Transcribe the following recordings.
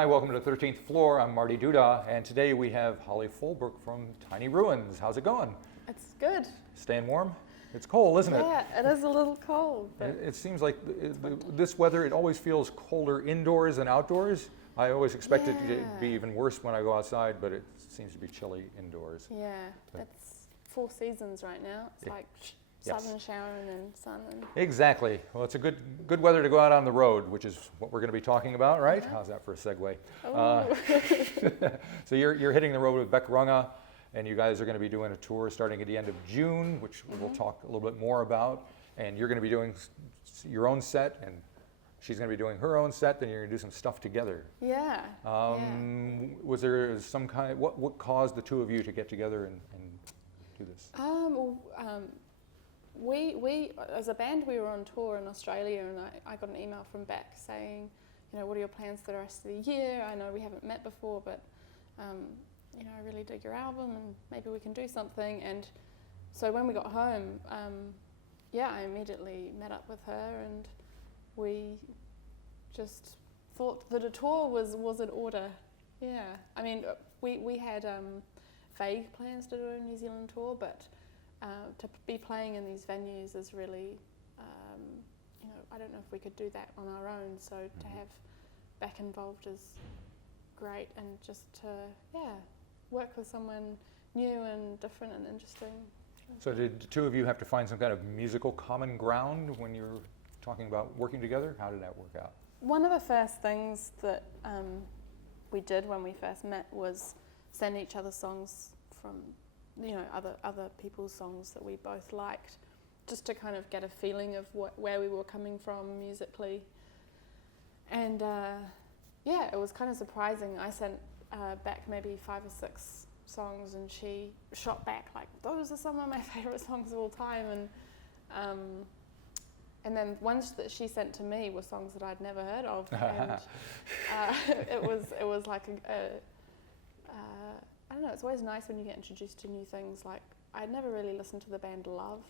Hi, welcome to the 13th floor. I'm Marty Duda, and today we have Hollie Fullbrook from Tiny Ruins. How's it going? It's good. Staying warm? It's cold, isn't it? Yeah, it is a little cold. But it seems like this weather, it always feels colder indoors than outdoors. I always expect it to be even worse when I go outside, but it seems to be chilly indoors. Yeah, it's 4 seasons right now. It's like sun and shower and then sun. And Exactly. Well, it's a good weather to go out on the road, which is what we're going to be talking about, right? How's that for a segue? So you're hitting the road with Bic Runga, and you guys are going to be doing a tour starting at the end of June, which we'll talk a little bit more about. And you're going to be doing your own set, and she's going to be doing her own set, then you're going to do some stuff together. Yeah. Was there some kind, what caused the two of you to get together and do this? We as a band, we were on tour in Australia, and I got an email from Bic saying, what are your plans for the rest of the year? I know we haven't met before, but I really dig your album, and maybe we can do something. And so when we got home, I immediately met up with her, and we just thought that a tour was in order. Yeah, I mean, we had vague plans to do a New Zealand tour, but to be playing in these venues is really, I don't know if we could do that on our own. So to have Bic involved is great, and just to work with someone new and different and interesting. So did the two of you have to find some kind of musical common ground when you were talking about working together? How did that work out? One of the first things that we did when we first met was send each other songs from other people's songs that we both liked, just to kind of get a feeling of where we were coming from musically. And it was kind of surprising. I sent back maybe 5 or 6 songs, and she shot back like, those are some of my favorite songs of all time. And then ones that she sent to me were songs that I'd never heard of. And it was like I don't know, it's always nice when you get introduced to new things. Like, I'd never really listened to the band Love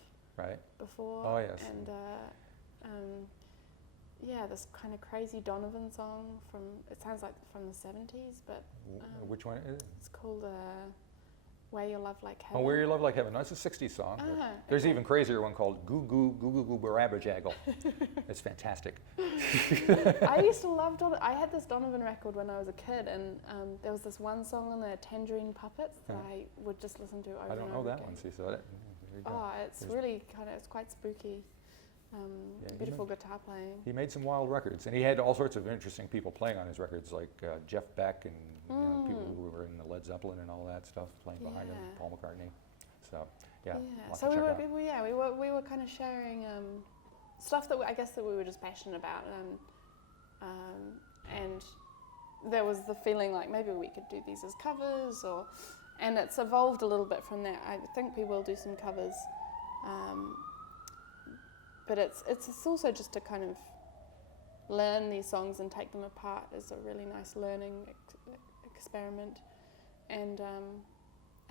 before. Oh, yes. And this kind of crazy Donovan song it sounds like from the 70s, but... which one is it? It's called Where Your Love Like Heaven. Oh, Where Your Love Like Heaven. That's a 60s song. There's an even crazier one called Goo Goo Goo Goo Goo Barabajaggle. It's fantastic. I used to love I had this Donovan record when I was a kid, and there was this one song on the Tangerine Puppets that I would just listen to over and over again. I don't know that one, see, so there you go. It's really it's quite spooky. Beautiful guitar playing. He made some wild records, and he had all sorts of interesting people playing on his records, like Jeff Beck and people who were in the Led Zeppelin and all that stuff playing behind him, Paul McCartney. So So we were kind of sharing stuff that I guess that we were just passionate about, and there was the feeling like maybe we could do these as covers, and it's evolved a little bit from that. I think we will do some covers. But it's also just to kind of learn these songs and take them apart is a really nice learning experiment, and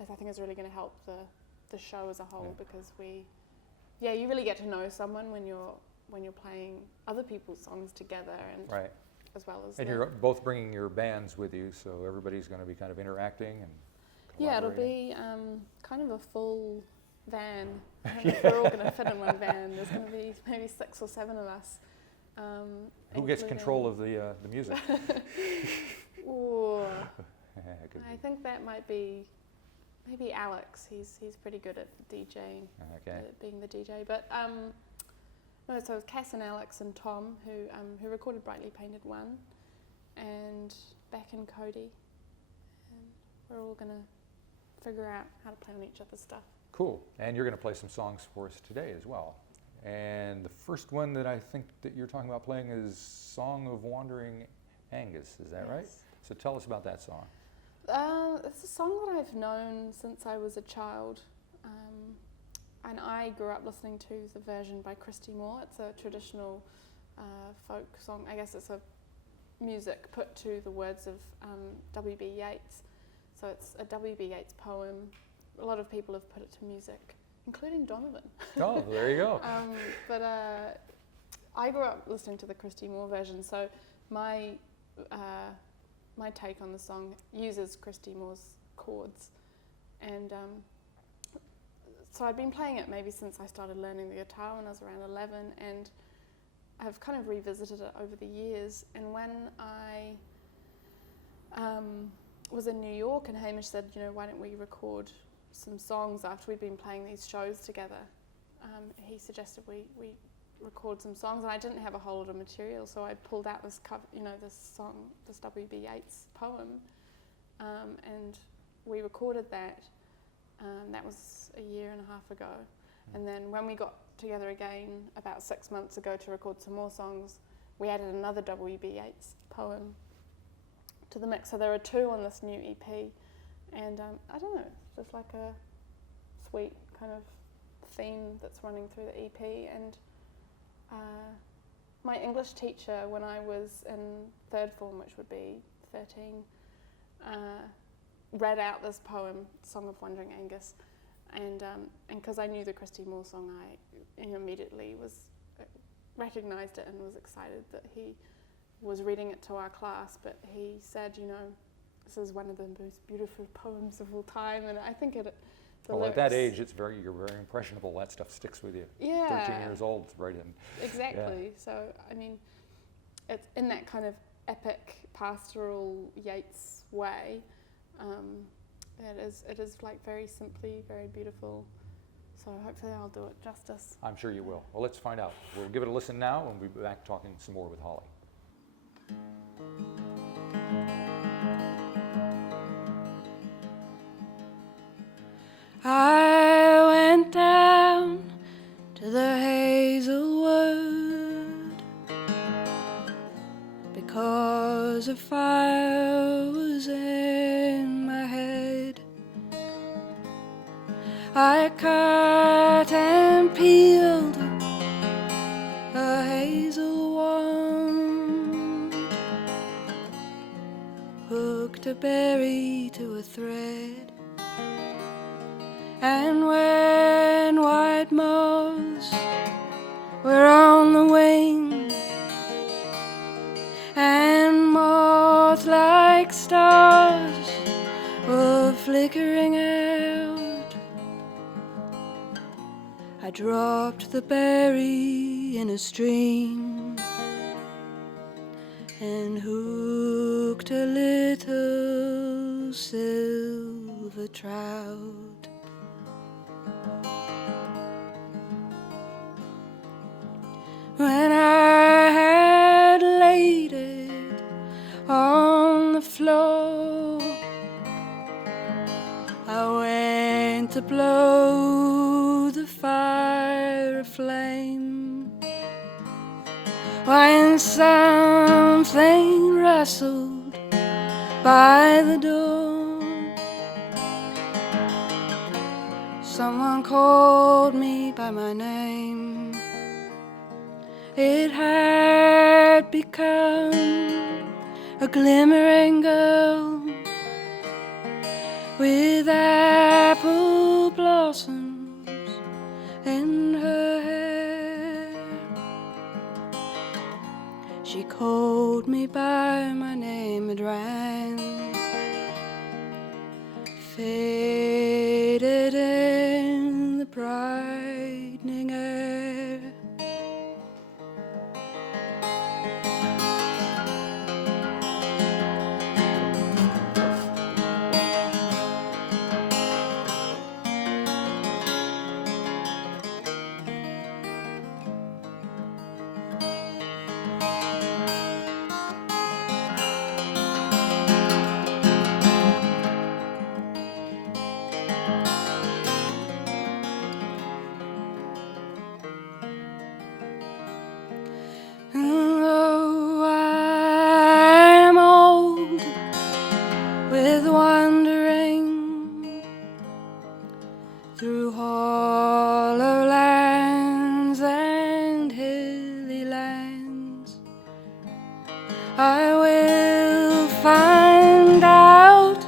I think it's really going to help the show as a whole, because you really get to know someone when you're playing other people's songs together, and as well as. And you're both bringing your bands with you, so everybody's going to be kind of interacting and. It'll be kind of a full van. I don't know if we're all going to fit in one van. There's going to be maybe 6 or 7 of us. Who gets control of the music? Ooh, I think that might be maybe Alex. He's pretty good at DJing, at being the DJ. But no, so it's Cass and Alex and Tom who recorded Brightly Painted 1, and Beck and Cody. And we're all going to figure out how to play on each other's stuff. Cool. And you're going to play some songs for us today as well. And the first one that I think that you're talking about playing is Song of Wandering Angus. Is that right? So tell us about that song. It's a song that I've known since I was a child. And I grew up listening to the version by Christy Moore. It's a traditional folk song. I guess it's a music put to the words of WB Yeats. So it's a WB Yeats poem. A lot of people have put it to music, including Donovan. Oh, there you go. But I grew up listening to the Christy Moore version, so my my take on the song uses Christy Moore's chords, and so I'd been playing it maybe since I started learning the guitar when I was around 11, and I've kind of revisited it over the years. And when I was in New York, and Hamish said, you know, why don't we record some songs after we'd been playing these shows together, he suggested we record some songs, and I didn't have a whole lot of material, so I pulled out this cover, you know, this song, this WB Yeats poem, and we recorded that. That was a year and a half ago, and then when we got together again about 6 months ago to record some more songs, we added another WB Yeats poem to the mix. So there are 2 on this new EP, and I don't know, it's just like a sweet kind of theme that's running through the EP. And my English teacher, when I was in 3rd form, which would be 13, read out this poem, Song of Wandering Angus, and because I knew the Christy Moore song, I immediately recognised it and was excited that he was reading it to our class. But he said, you know, this is one of the most beautiful poems of all time, and I think well, at that age, you're very impressionable. That stuff sticks with you. Yeah. 13 years old, right in. Exactly. Yeah. So, I mean, it's in that kind of epic pastoral Yeats way. It is like very simply, very beautiful. So hopefully I'll do it justice. I'm sure you will. Well, let's find out. We'll give it a listen now, and we'll be back talking some more with Hollie. I went down to the hazelwood because a fire was in my head. I cut and peeled a hazel wand, hooked a berry to a thread, and when white moths were on the wing and moth-like stars were flickering out, I dropped the berry in a stream and hooked a little silver trout. When I had laid it on the floor, I went to blow the fire aflame, when something rustled by the door. Someone called me by my name. It had become a glimmering girl with apple blossoms in her hair. She called me by my name. It ran, faded in the brightening air. Though I am old with wandering through hollow lands and hilly lands, I will find out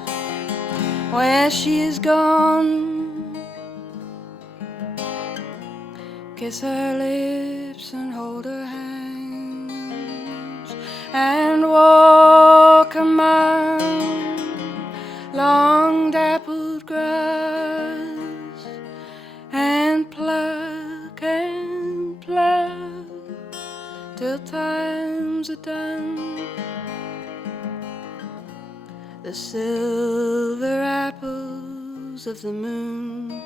where she is gone, kiss her lips and hold her hand, and walk a mile long dappled grass and pluck till times are done. The silver apples of the moon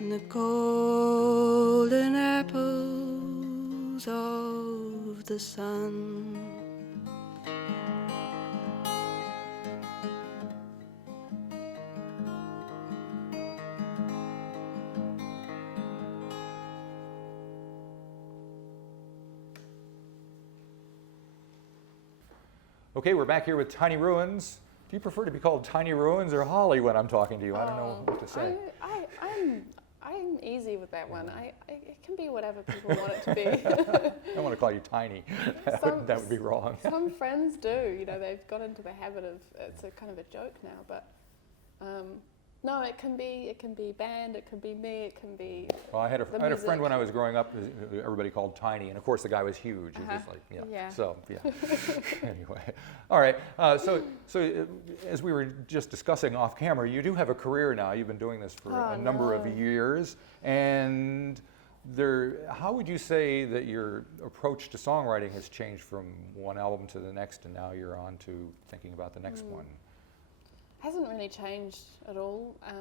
and the golden apples of the sun. Okay, we're back here with Tiny Ruins. Do you prefer to be called Tiny Ruins or Holly when I'm talking to you? I don't know what to say. I'm easy with that one. It can be whatever people want it to be. I don't want to call you Tiny. That would be wrong. Some friends do. You know, they've got into the habit of, it's a kind of a joke now, but no, it can be band, it can be me, it can be. Well, I had a friend when I was growing up, everybody called Tiny, and of course the guy was huge. He was like, Yeah. So, yeah. Anyway, all right. So as we were just discussing off camera, you do have a career now. You've been doing this for a number of years, and how would you say that your approach to songwriting has changed from one album to the next, and now you're on to thinking about the next one? Hasn't really changed at all. I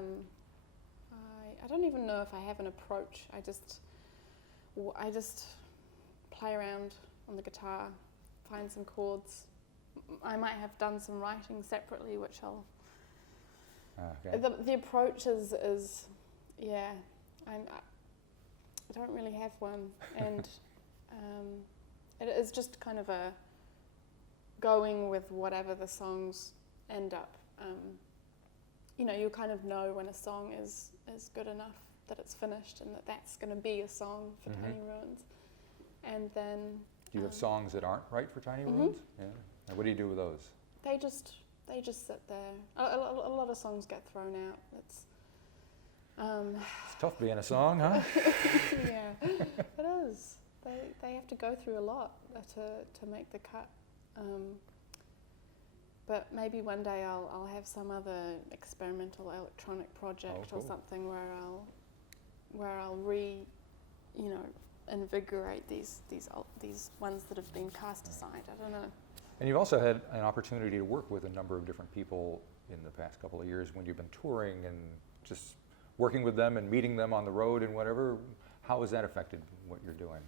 don't even know if I have an approach. I just play around on the guitar, find some chords. I might have done some writing separately, which I'll. Okay. The approach is yeah. I don't really have one, and it is just kind of a going with whatever the songs end up. You know, you kind of know when a song is good enough that it's finished and that's going to be a song for Tiny Ruins. And then... Do you have songs that aren't right for Tiny Ruins? Yeah. And what do you do with those? They just sit there. A lot of songs get thrown out. It's tough being a song, huh? Yeah, it is. They have to go through a lot to make the cut. But maybe one day I'll have some other experimental electronic project or something where I'll invigorate these ones that have been cast aside. I don't know. And you've also had an opportunity to work with a number of different people in the past couple of years when you've been touring and just working with them and meeting them on the road and whatever. How has that affected what you're doing?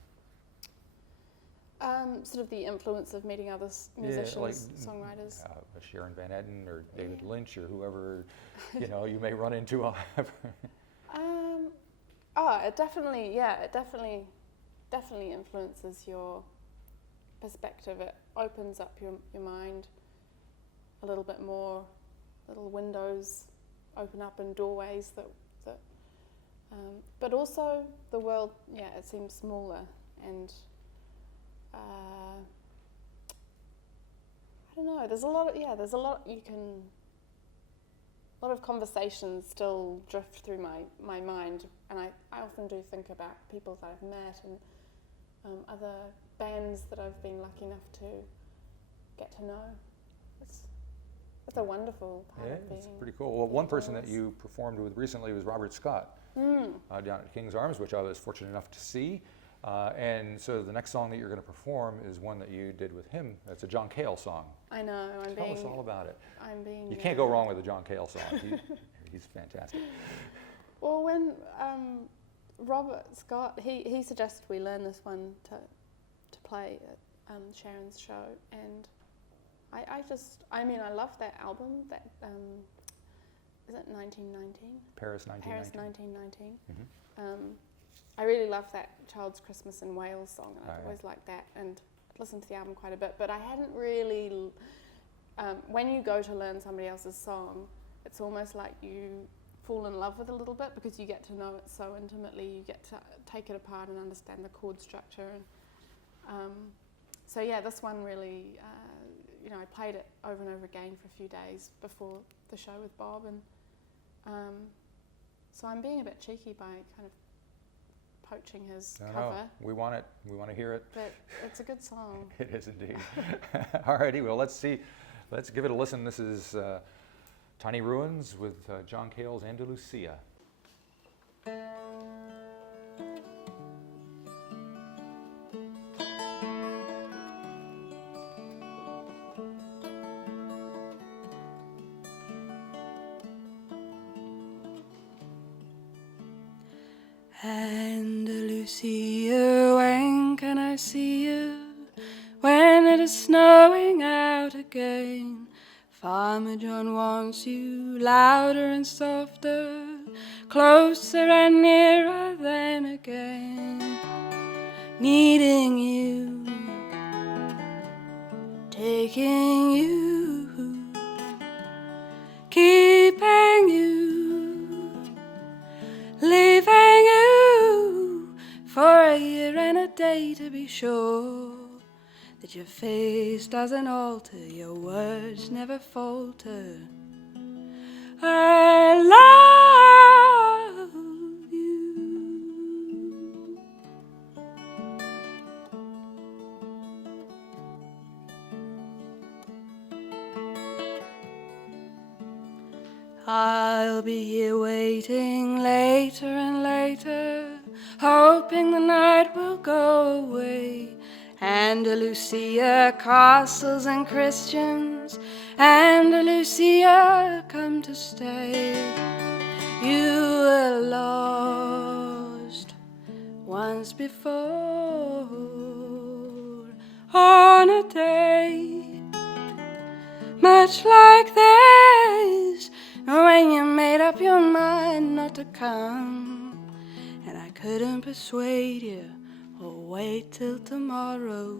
Sort of the influence of meeting other musicians, songwriters. Sharon Van Etten or David Lynch or whoever, you may run into. It definitely influences your perspective. It opens up your mind a little bit more. Little windows open up and doorways that but also the world, it seems smaller and. I don't know. There's a lot of conversations still drift through my mind, and I often do think about people that I've met and other bands that I've been lucky enough to get to know. It's a wonderful part of being. It's pretty cool. Well, one person that you performed with recently was Robert Scott down at King's Arms, which I was fortunate enough to see. And so the next song that you're going to perform is one that you did with him. It's a John Cale song. I know. Tell us all about it. You can't go wrong with a John Cale song. He's fantastic. Well, when Robert Scott, he suggested we learn this one to play at Sharon's show, and I love that album. That is it 1919? Paris 1919. Paris 1919. Mm-hmm. I really love that Child's Christmas in Wales song, and I've always liked that, and I've listened to the album quite a bit, but I hadn't really, when you go to learn somebody else's song, it's almost like you fall in love with it a little bit because you get to know it so intimately, you get to take it apart and understand the chord structure, and this one really, I played it over and over again for a few days before the show with Bob, and so I'm being a bit cheeky by kind of poaching his cover. No, we want it. We want to hear it. But it's a good song. It is indeed. All righty. Well, let's see. Let's give it a listen. This is Tiny Ruins with John Cale's Andalucia. Andalucia, when can I see you? When it is snowing out again. Farmer John wants you louder and softer, closer and nearer than again. Needing you, taking you, keeping you, leaving you for a year and a day to be sure that your face doesn't alter, your words never falter. I love you. I'll be here waiting later and later, hoping the night will go away. Andalucia, castles and Christians, Andalucia, come to stay. You were lost once before on a day much like this, when you made up your mind not to come, and I couldn't persuade you or wait till tomorrow,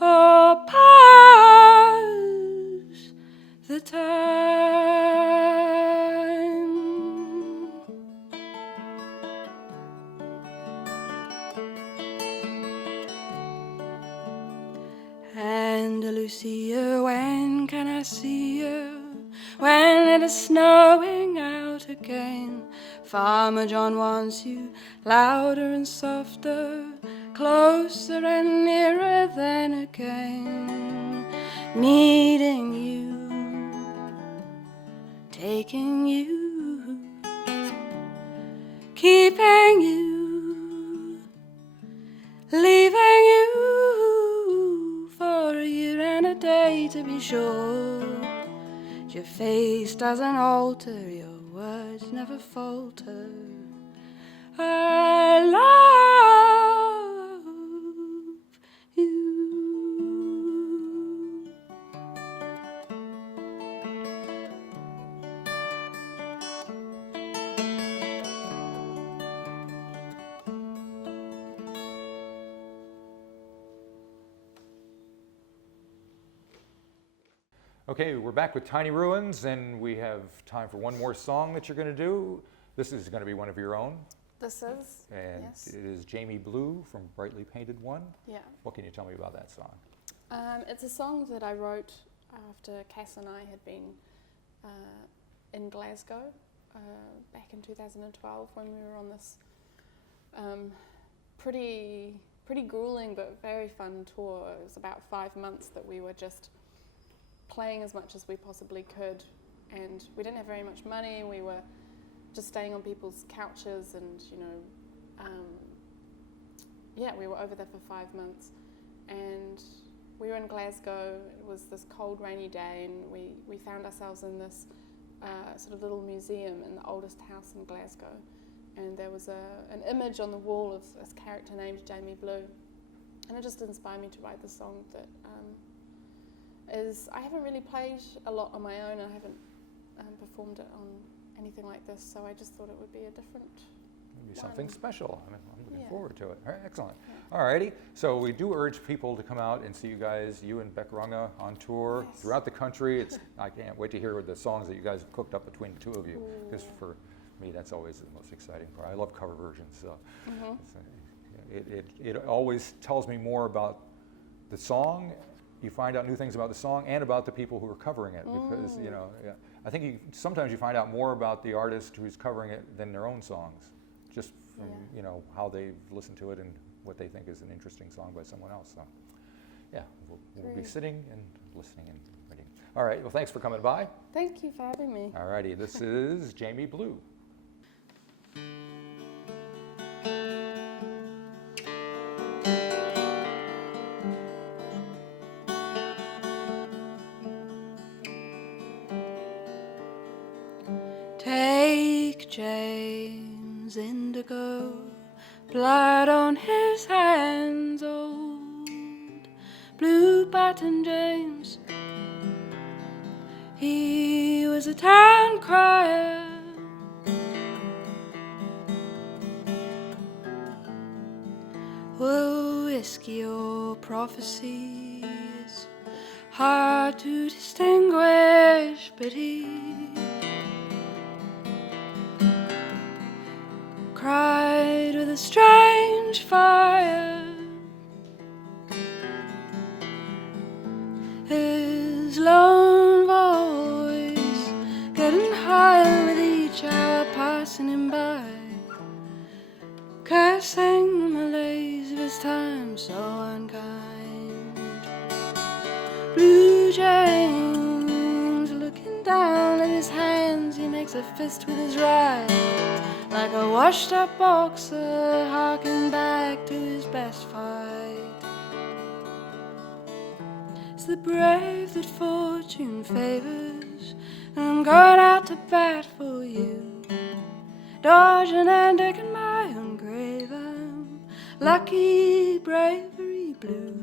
or pass the time. Andalucia, when can I see you? When it is snowing out again. Farmer John wants you louder and softer, closer and nearer than again. Needing you, taking you, keeping you, leaving you for a year and a day to be sure. Your face doesn't alter, your words never falter. I love you. Okay, we're back with Tiny Ruins, and we have time for one more song that you're going to do. This is going to be one of your own, This is, and yes. it is Jamie Blue from Brightly Painted One. Yeah. What can you tell me about that song? It's a song that I wrote after Cass and I had been in Glasgow back in 2012 when we were on this pretty grueling but very fun tour. It was about 5 months that we were just playing as much as we possibly could, and we didn't have very much money. We were just staying on people's couches, and we were over there for 5 months, and we were in Glasgow. It was this cold, rainy day, and we found ourselves in this sort of little museum in the oldest house in Glasgow, and there was an image on the wall of this character named Jamie Blue, and it just inspired me to write this song that I haven't really played a lot on my own. I haven't performed it on anything like this, so I just thought it would be a different Maybe something special. I'm looking forward to it. All right, excellent. Yeah. All righty. So we do urge people to come out and see you guys, you and Bic Runga, on tour throughout the country. I can't wait to hear the songs that you guys have cooked up between the two of you, because for me that's always the most exciting part. I love cover versions, so it always tells me more about the song. You find out new things about the song and about the people who are covering it, because I think sometimes you find out more about the artist who's covering it than their own songs, just from how they've listened to it and what they think is an interesting song by someone else. So yeah, we'll be sitting and listening and reading. All right, well, thanks for coming by. Thank you for having me. All righty, this is Jamie Blue. Take James Indigo, blood on his hands, old blue button James. He was a town crier, whiskey or prophecy is hard to distinguish, but he cried with a strange fire. His lone voice getting higher with each hour passing him by, cursing the malaise of his time so unkind. Blue James looking down at his hands, he makes a fist with his right, like a washed-up boxer harking back to his best fight. It's the brave that fortune favors, and I'm going out to bat for you. Dodging and digging my own grave, I'm lucky bravery blue.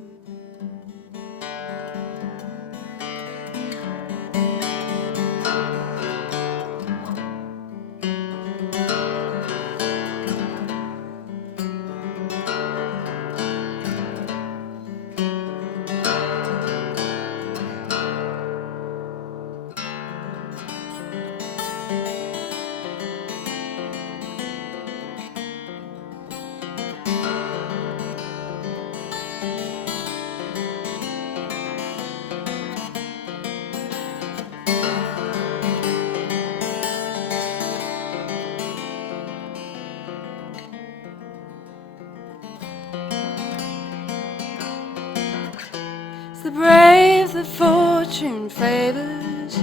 The brave that fortune favors,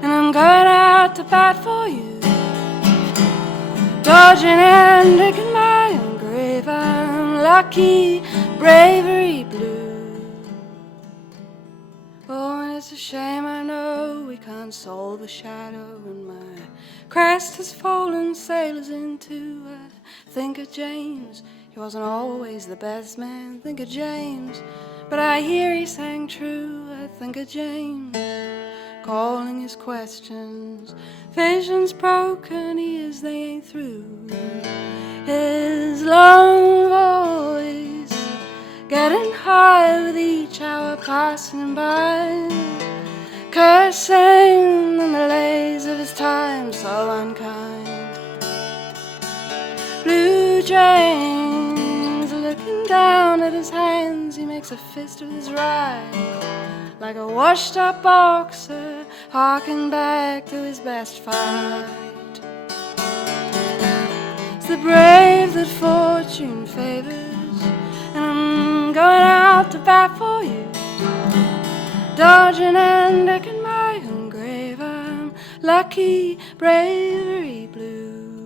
and I'm going out to bat for you. Dodging and digging my own grave, I'm lucky bravery blue. Oh, and it's a shame, I know we can't solve a shadow, and my crest has fallen sailors into. I think of James, he wasn't always the best man. Think of James, but I hear he sang true. I think of James, calling his questions. Visions broken, ears they ain't through. His long voice getting higher with each hour passing by, cursing the malaise of his time so unkind. Blue James looking down at his hands, he makes a fist with his right, like a washed-up boxer harking back to his best fight. It's the brave that fortune favors, and I'm going out to bat for you. Dodging and digging my own grave, I'm lucky bravery blue.